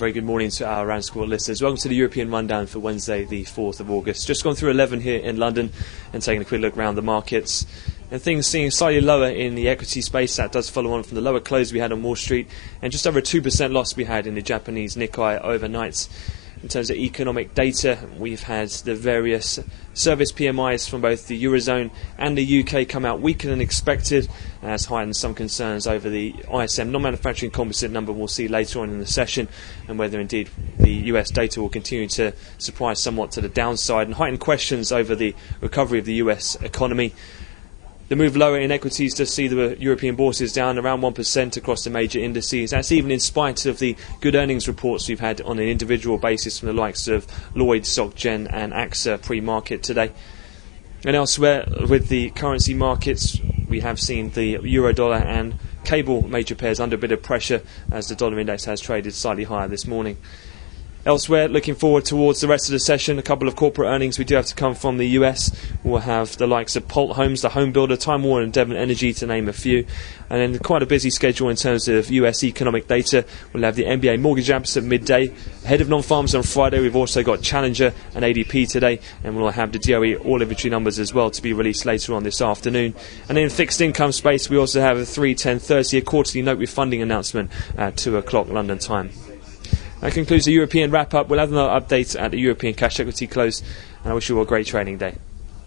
Very good morning to our RANsquawk listeners. Welcome to the European Rundown for Wednesday the 4th of August. Just gone through 11 here in London and taking a quick look around the markets. And things seem slightly lower in the equity space. That does follow on from the lower close we had on Wall Street and just over a 2% loss we had in the Japanese Nikkei overnight. In terms of economic data, we've had the various service PMIs from both the Eurozone and the UK come out weaker than expected, as heightened some concerns over the ISM non-manufacturing composite number we'll see later on in the session, and whether indeed the US data will continue to surprise somewhat to the downside, and heightened questions over the recovery of the US economy. The move lower in equities does see the European bourses down around 1% across the major indices. That's even in spite of the good earnings reports we've had on an individual basis from the likes of Lloyd, SocGen and AXA pre-market today. And elsewhere, with the currency markets, we have seen the euro-dollar and cable major pairs under a bit of pressure as the dollar index has traded slightly higher this morning. Elsewhere, looking forward towards the rest of the session, a couple of corporate earnings we do have to come from the US. We'll have the likes of Pult Homes, the home builder, Time Warner and Devon Energy, to name a few. And then quite a busy schedule in terms of US economic data. We'll have the NBA mortgage apps at midday. Ahead of non-farms on Friday, we've also got Challenger and ADP today. And we'll have the DOE all inventory numbers as well to be released later on this afternoon. And in fixed income space, we also have a 3:10:30, a quarterly note with funding announcement at 2 o'clock London time. That concludes the European wrap-up. We'll have another update at the European cash equity close, and I wish you all a great trading day.